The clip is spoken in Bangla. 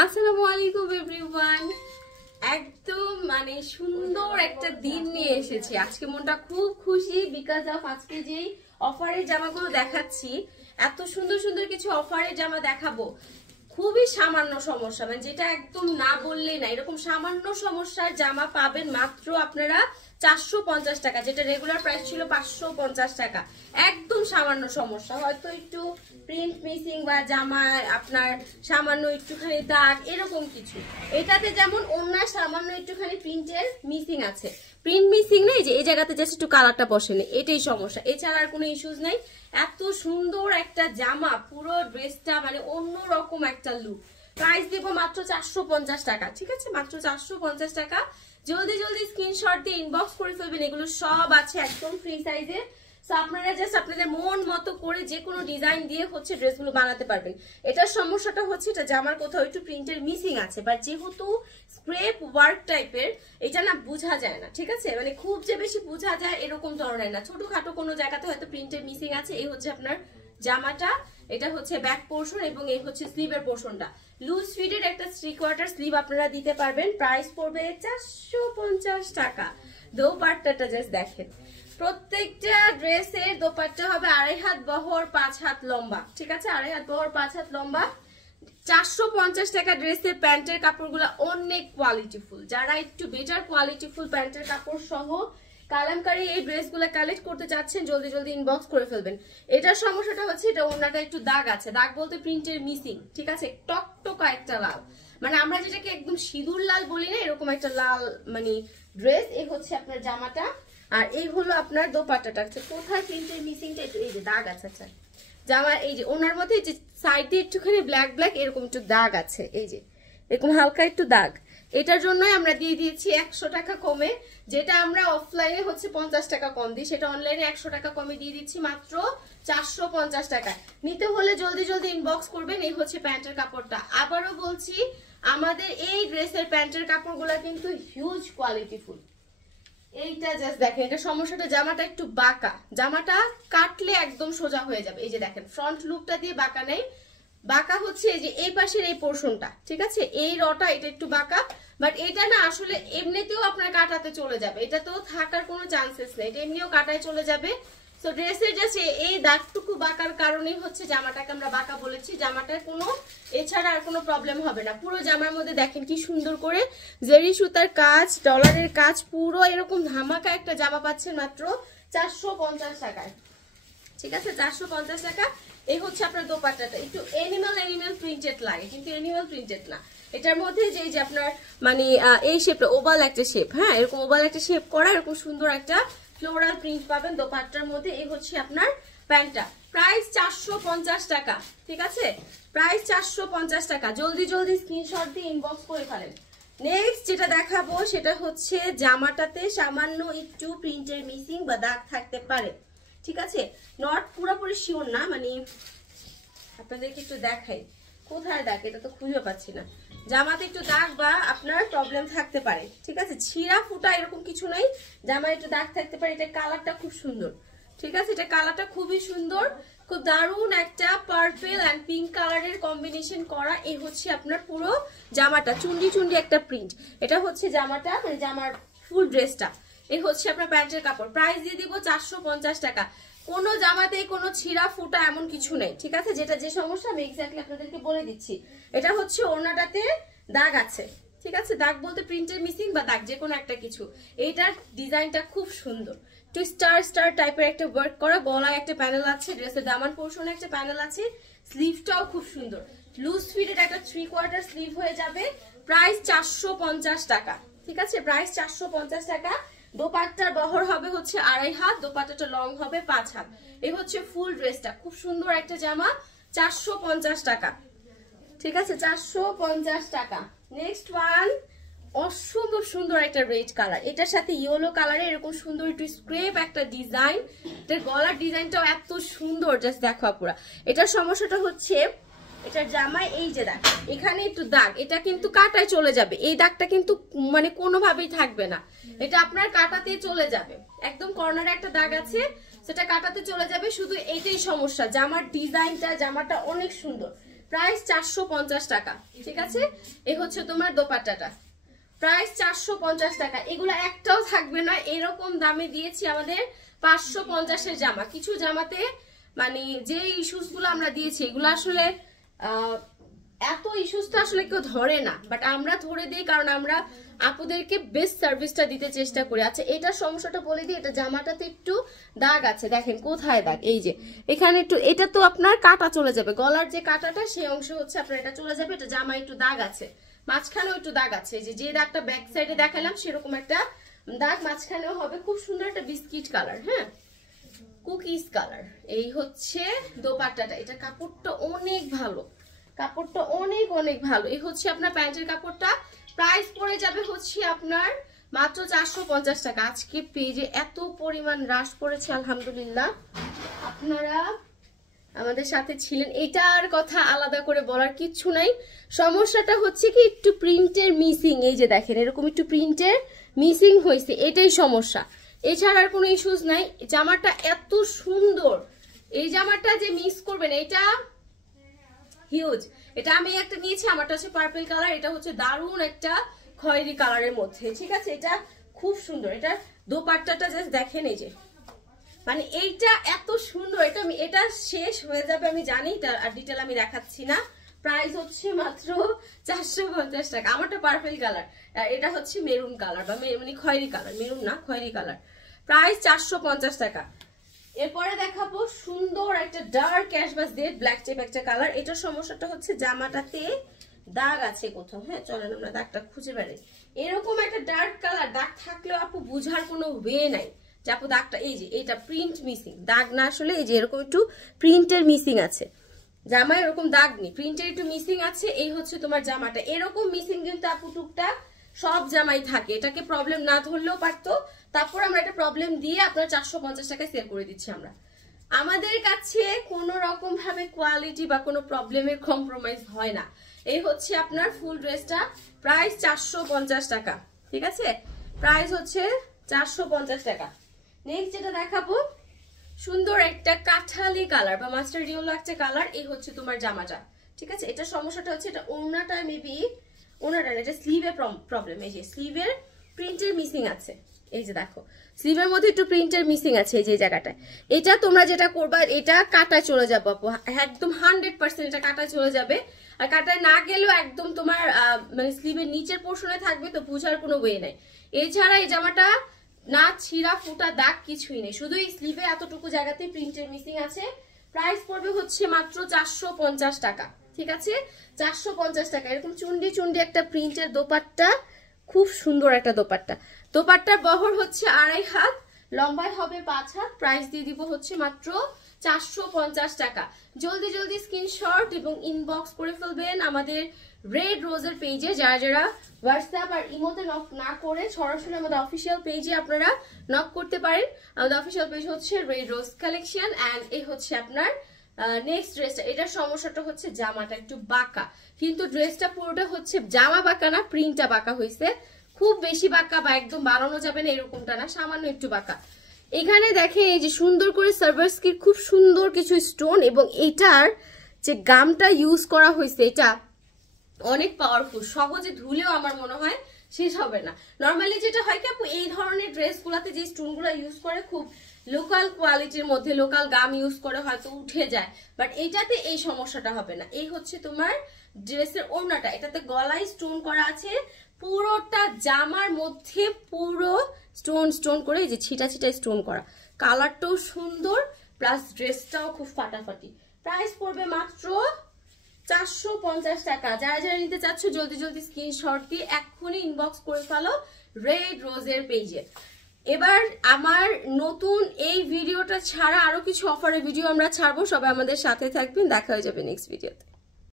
আসসালামু আলাইকুম এভরিওয়ান। একদম মানে সুন্দর একটা দিন নিয়ে এসেছি আজকে, মনটা খুব খুশি বিকজ অফ আজকে যেই অফারের জামাগুলো দেখাচ্ছি, এত সুন্দর সুন্দর কিছু অফারের জামা দেখাবো। খুবই সামান্য সমস্যা, মানে যেটা একদম না বললেই না, এরকম সামান্য সমস্যার জামা পাবেন মাত্র আপনারা 450 টাকা, যেটা রেগুলার প্রাইস ছিল 550 টাকা। একদম সামান্য সমস্যা, হয়তো একটু প্রিন্ট মিসিং বা জামায় আপনার সামান্য একটুখানি দাগ এরকম কিছু। এটাতে যেমন ওনার সামান্য একটুখানি প্রিন্টের মিসিং আছে, প্রিন্ট মিসিং নেই, যে এই জায়গাতে জাস্ট একটু কালারটা বসেনি, এটাই সমস্যা, এছাড়া আর কোনো ইস্যুস নাই। এত সুন্দর একটা জামা, পুরো ড্রেসটা মানে অন্যরকম একটা লুক। প্রাইস দেবো মাত্র 450 টাকা, ঠিক আছে, মাত্র 450 টাকা। জলদি জলদি স্ক্রিনশট দিয়ে ইনবক্স করে ফেলবেন, এগুলো সব আছে একদম ফ্রি সাইজে। সো আপনারা জাস্ট আপনাদের মন মতো করে যে কোনো ডিজাইন দিয়ে হচ্ছে ড্রেসগুলো বানাতে পারবেন। এটার সমস্যাটা হচ্ছে এটা জামার কোথাও একটু প্রিন্টের মিসিং আছে, বাট যেহেতু স্ক্রেপ ওয়ার্ক টাইপের, এটা না বোঝা যায় না, ঠিক আছে, মানে খুব যে বেশি বোঝা যায় এরকম ধরনের না, ছোটখাটো কোনো জায়গাতে হয়তো প্রিন্টের মিসিং আছে। এই হচ্ছে আপনার জামাটা, এটা হচ্ছে ব্যাক পোর্শন এবং এই হচ্ছে স্লিভের পোর্শনটা। লুজ ফিটের একটা 3/4 স্লিভ আপনারা দিতে পারবেন। প্রাইস পড়বে 450 টাকা। দোপাট্টাটা জাস্ট দেখেন, প্রত্যেকটা ড্রেসের দোপাট্টা হবে 2.5 হাত বহর 5 হাত লম্বা, ঠিক আছে, 2.5 হাত বহর 5 হাত লম্বা। 450 টাকা ড্রেসের প্যান্টের কাপড়গুলো অনেক কোয়ালিটিফুল। যারা একটু বেটার কোয়ালিটিফুল প্যান্টের কাপড় সহ কালামকারী এই ড্রেসগুলো কালেক্ট করতে চাচ্ছেন, জলদি জলদি ইনবক্স করে ফেলবেন। এটার সমস্যাটা হচ্ছে এটা ওনাটা একটু দাগ আছে, দাগ বলতে প্রিন্টের মিসিং, ঠিক আছে, টকটকা একটা লাল, মানে আমরা যেটাকে একদম সিঁদুর লাল বলি না, এরকম একটা লাল মানে ড্রেস। এই হচ্ছে আপনার জামাটা, আর এই হলো আপনার দোপাট্টাটা। কোথায় প্রিন্টের মিসিংটা, একটু এই যে দাগ আছে, আচ্ছা জামার এই যে ওনার মধ্যে যে সাইড দিয়ে একটুখানি ব্ল্যাক ব্ল্যাক এরকম একটু দাগ আছে, এই যে এরকম হালকা একটু দাগ। এটার জন্যই আমরা দিয়ে দিয়েছি 100 টাকা কমে, যেটা আমরা অফলাইনে হচ্ছে 50 টাকা কম দিই, সেটা অনলাইনে 100 টাকা কমে দিয়ে দিচ্ছি মাত্র 450 টাকা। নিতে হলে জলদি জলদি ইনবক্স করবেন। এই হচ্ছে প্যান্টের কাপড়টা। আবারও বলছি, আমাদের এই ড্রেসের প্যান্টের কাপড়গুলো কিন্তু হিউজ কোয়ালিটিফুল। এইটা জাস্ট দেখেন, এটা সমস্যাটা জামাটা একটু বাঁকা, জামাটা কাটলে একদম সোজা হয়ে যাবে। এই যে দেখেন ফ্রন্ট লুকটা দিয়ে বাঁকা নেই, বাঁকা হচ্ছে এই যে এই পাশের এই পোর্শনটা, ঠিক আছে, এই রটা এটা একটু বাঁকা, বাট এটা না আসলে এমনিতেও আপনার কাটাতে চলে যাবে, এটা তো থাকার কোনো চান্সেস নেই, এটা এমনিও কাটায় চলে যাবে। সো ড্রেসের জাস্ট এই দাগটুকু বাঁকার কারণেই হচ্ছে জামাটাকে আমরা বাঁকা বলেছি। জামাটার কোনো এছাড়া আর কোনো প্রবলেম হবে না। পুরো জামার মধ্যে দেখেন কি সুন্দর করে জেরি সুতার কাজ, ডলারের কাজ, পুরো এরকম ধামাকা একটা জামা পাচ্ছেন মাত্র 450 টাকায়, ঠিক আছে, 450 টাকা। এই হচ্ছে আপনার দোপাট্টাটা, একটু এনিম্যাল প্রিন্টেড লাগে, কিন্তু এনিম্যাল প্রিন্টেড না। এটার মধ্যে যে আপনার মানে এই শেপটা ওভাল একটা শেপ, হ্যাঁ, এরকম ওভাল একটা শেপ করা, এরকম সুন্দর একটা ফ্লোরাল প্রিন্ট পাবেন দোপাট্টার মধ্যে। এই হচ্ছে আপনার প্যান্টটা। প্রাইস 450 টাকা, ঠিক আছে, প্রাইস 450 টাকা। জলদি জলদি স্ক্রিনশট দিয়ে ইনবক্স করে ফেলেন। নেক্সট যেটা দেখাবো সেটা হচ্ছে জামাটাতে সামান্য একটু প্রিন্টের মিসিং বা দাগ থাকতে পারে, ঠিক আছে, নট পুরোপুরি শিওর না, মানে আপনাদেরকে একটু দেখাই কোথায় দাগ, এটা তো খুঁজে পাচ্ছি না। জামাতে একটু দাগ বা আপনার প্রবলেম থাকতে পারে, ঠিক আছে, ছিঁড়া ফুটা এরকম কিছু নাই, জামায় একটু দাগ থাকতে পারে। এটা কালারটা খুব সুন্দর, ঠিক আছে, এটা কালারটা খুবই সুন্দর, খুব দারুণ একটা পার্পল অ্যান্ড পিঙ্ক কালারের কম্বিনেশন করা। এই হচ্ছে আপনার পুরো জামাটা, চুন্ডি চুন্ডি একটা প্রিন্ট। এটা হচ্ছে জামাটা, মানে জামার ফুল ড্রেসটা। এই হচ্ছে আপনার প্যান্টের কাপড়। প্রাইস দিয়ে দিব 450 টাকা। কোনো জামাতেই কোনো ছিঁড়া ফুটা এমন কিছু নেই, ঠিক আছে, যেটা যে সমস্যা আমি এক্স্যাক্টলি আপনাদেরকে বলে দিচ্ছি। এটা হচ্ছে ওড়নাটাতে দাগ আছে, ঠিক আছে, দাগ বলতে প্রিন্টের মিসিং বা দাগ যে কোনো একটা কিছু। এইটার ডিজাইনটা খুব সুন্দর, একটু স্টার স্টার টাইপের একটা ওয়ার্ক করা, গলায় একটা প্যানেল আছে, ড্রেসের দামান পোর্শনে একটা প্যানেল আছে, স্লিভটাও খুব সুন্দর, লুজ ফিটের একটা 3/4 স্লিভ হয়ে যাবে। প্রাইস 450 টাকা, ঠিক আছে, প্রাইস 450 টাকা। দোপাট্টার বহর হবে হচ্ছে 2.5 হাত, দোপাট্টাটা লং হবে 5 হাত। এই হচ্ছে ফুল ড্রেসটা, খুব সুন্দর একটা জামা, 450 টাকা, ঠিক আছে, 450 টাকা। নেক্সট ওয়ান, অসম্ভব সুন্দর একটা রেড কালার, এটার সাথে ইয়েলো কালারে এরকম সুন্দর একটু স্ক্রেপ একটা ডিজাইন। এটার গলার ডিজাইনটাও এত সুন্দর, জাস্ট দেখো আপুরা। এটার সমস্যাটা হচ্ছে এটার জামায় এই যে দাগ, এখানে একটু দাগ, এটা কিন্তু কাটায় চলে যাবে, এই দাগটা কিন্তু মানে কোনোভাবেই থাকবে না, এটা আপনার কাটাতে চলে যাবে, একদম কর্নারে একটা দাগ আছে, সেটা কাটাতে চলে যাবে। শুধু এইটাই সমস্যা, জামার ডিজাইনটা, জামাটা অনেক সুন্দর, প্রাইস 450 টাকা। ঠিক আছে, এই হচ্ছে তোমার দোপাট্টাটা, প্রাইস 450 টাকা। এগুলো একটাও থাকবে না, এরকম দামে দিয়েছি আমাদের 550-এর জামা। কিছু জামাতে মানে যে ইস্যুস গুলো আমরা দিয়েছি এগুলো আসলে এত ইস্যুসটা আসলে কেউ ধরে না, বাট আমরা ধরে দিই কারণ আমরা আপুদেরকে বেস্ট সার্ভিসটা দিতে চেষ্টা করি। আচ্ছা, এটা সমস্যাটা বলে দিই, এটা জামাটাতে একটু দাগ আছে, দেখেন কোথায় দাগ, এই যে এখানে একটু, এটা তো আপনার কাটা চলে যাবে, গলার যে কাটাটা সেই অংশ হচ্ছে আপনার এটা চলে যাবে, এটা জামা একটু দাগ আছে, মাঝখানেও একটু দাগ আছে, যে দাগটা ব্যাক সাইডে দেখালাম সেরকম একটা দাগ মাঝখানেও হবে। খুব সুন্দর একটা বিস্কিট কালার, হ্যাঁ কুকিজ কালার। এই হচ্ছে দোপাট্টাটা, এটা কাপড়টা অনেক ভালো, কাপড়টা অনেক অনেক ভালো। এই হচ্ছে আপনার প্যান্টের কাপড়টা, প্রাইস পড়ে যাবে হচ্ছে আপনার মাত্র 450 টাকা। আজকে পেজে এত পরিমাণ হ্রাস পড়েছে, আলহামদুলিল্লাহ আপনারা আমাদের সাথে ছিলেন, এটার কথা আলাদা করে বলার কিচ্ছু নাই। সমস্যাটা হচ্ছে কি একটু প্রিন্টের মিসিং, এই যে দেখেন এরকম একটু প্রিন্টের মিসিং হয়েছে, এটাই সমস্যা, এছাড়া আর কোনো ইস্যুস নাই। জামাটা এত সুন্দর, এই জামাটা যে মিস করবেন, এটা হিউজ। এটা আমি একটা নিয়েছি, আমারটা হচ্ছে পার্পল কালার, এটা হচ্ছে দারুণ একটা খয়েরি কালারের মধ্যে। ঠিক আছে, এটা খুব সুন্দর, এটা দোপাট্টাটা জাস্ট দেখেন, এই যে মানে এইটা এত সুন্দর, এটা শেষ হয়ে যাবে আমি জানি, আর ডিটেল আমি দেখাচ্ছি না। প্রাইস হচ্ছে মাত্র 450 টাকা। আমারটা পার্পল কালার, এটা হচ্ছে মেরুন কালার বা মানে খয়েরি কালার, মেরুন না খয়েরি কালার, প্রাইস 450 টাকা। এরপরে দেখাবো সুন্দর একটা ডার্ক অ্যাশ বা জেড ব্ল্যাক টাইপ একটা কালার। এটার সমস্যাটা হচ্ছে জামাটাতে দাগ আছে কোথাও, হ্যাঁ চলেন আমরা দাগটা খুঁজে বেড়াই। এরকম একটা ডার্ক কালার দাগ থাকলেও আপু বুঝার কোনো ওয়ে নাই যে আপু দাগটা, এই যে এটা প্রিন্ট মিসিং, দাগ না আসলে এই যে এরকম একটু প্রিন্টের মিসিং আছে, জামা এরকম দাগ নেই, প্রিন্টের একটু মিসিং আছে। এই হচ্ছে তোমার জামাটা, এরকম মিসিং কিন্তু আপু টুকটাক সব জামাই থাকে, এটাকে প্রবলেম না ধরলেও পারতো, তারপর আমরা একটা প্রবলেম দিয়ে আপনার 450 টাকায় সেল করে দিচ্ছি আমরা। আমাদের কাছে কোনো রকম ভাবে কোয়ালিটি বা কোনো প্রবলেমের কম্প্রোমাইজ হয় না। এই হচ্ছে আপনার ফুল ড্রেসটা, প্রাইস 450 টাকা। ঠিক আছে, প্রাইস হচ্ছে 450 টাকা। নেক্সট যেটা দেখাবো সুন্দর একটা কাঠালি কালার বা মাস্টার্ড ইয়েলো একটা কালার। এই হচ্ছে তোমার জামাটা। ঠিক আছে, এটা সমস্যাটা হচ্ছে এটা ওড়নাটা মেবি, ওড়নাটা এটা স্লিভের প্রবলেম, এই যে স্লিভের প্রিন্টের মিসিং আছে, এই যে দেখো স্লিভের মধ্যে একটু প্রিন্টের মিসিং আছে এই যে জায়গাটায়। এটা তোমরা যেটা করবা, এটা কাটায় চলে যাবে আপু, একদম 100% এটা কাটায় চলে যাবে। আর কাটায় না গেলেও একদম তোমার মানে স্লিভের নিচের পোর্শনে থাকবে, তো বুঝার কোনো ওয়ে নাই। এছাড়া এই জামাটা না ছিঁড়া ফুটা দাগ কিছুই নেই, শুধু এই স্লিভে এতটুকু জায়গাতে প্রিন্টের মিসিং আছে। প্রাইস পড়বে হচ্ছে মাত্র 450 টাকা। ঠিক আছে, 450 টাকা। এরকম চুন্ডি চুন্ডি একটা প্রিন্টের দোপাট্টা, খুব সুন্দর একটা দোপাট্টা। দোপাট্টার বহর হচ্ছে 2.5 হাত, লম্বায় হবে 5 হাত। প্রাইস দিয়ে দিব হচ্ছে মাত্র 450 টাকা। জলদি জলদি স্ক্রিনশট এবং ইনবক্স করে ফেলবেন আমাদের রেড রোজের পেজে। যারা যারা হোয়াটসঅ্যাপ আর ইমোতে নক না করে সরাসরি আমাদের অফিসিয়াল পেজে আপনারা নক করতে পারেন। আমাদের অফিসিয়াল পেজ হচ্ছে রেড রোজ কালেকশন। অ্যান্ড এই হচ্ছে আপনার নেক্সট ড্রেসটা। এটার সমস্যাটা হচ্ছে জামাটা একটু বাঁকা, কিন্তু ড্রেসটা পুরোটা হচ্ছে জামা বাঁকা না, প্রিন্টটা বাঁকা হয়েছে। খুব বেশি বাঁকা বা একদম বাড়ানো যাবে না এরকমটা না, সামান্য একটু বাঁকা। এখানে দেখে এই যে সুন্দর করে সার্ভার্সকির খুব সুন্দর কিছু স্টোন, এবং এটার যে গামটা ইউজ করা হয়েছে এটা অনেক পাওয়ারফুল, সহজে ধুলেও আমার মনে হয় শেষ হবে না। নর্মালি যেটা হয় কি আপু, এই ধরনের ড্রেসগুলোতে যে স্টোনগুলো ইউজ করে খুব লোকাল কোয়ালিটির মধ্যে লোকাল গাম ইউজ করে হয়তো উঠে যায়, বাট এটাতে এই সমস্যাটা হবে না। এই হচ্ছে তোমার ড্রেসের ওড়নাটা, এটাতে গলায় স্টোন করা আছে, পুরোটা জামার মধ্যে পুরো স্টোন স্টোন করে এই যে ছিটা ছিটা স্টোন করা। কালারটাও সুন্দর, প্লাস ড্রেসটাও খুব ফাটাফাটি। প্রাইস পড়বে মাত্র 450 টাকা। যারা যারা নিতে চাচ্ছ জলদি জলদি স্ক্রিনশট দিয়ে এক্ষুনি ইনবক্স করে ফেলো রেড রোজের পেজে। এবার আমার নতুন এই ভিডিওটা ছাড়া আরো কিছু অফারের ভিডিও আমরা ছাড়বো, সবাই আমাদের সাথে থাকবেন। দেখা হয়ে যাবে নেক্সট ভিডিওতে।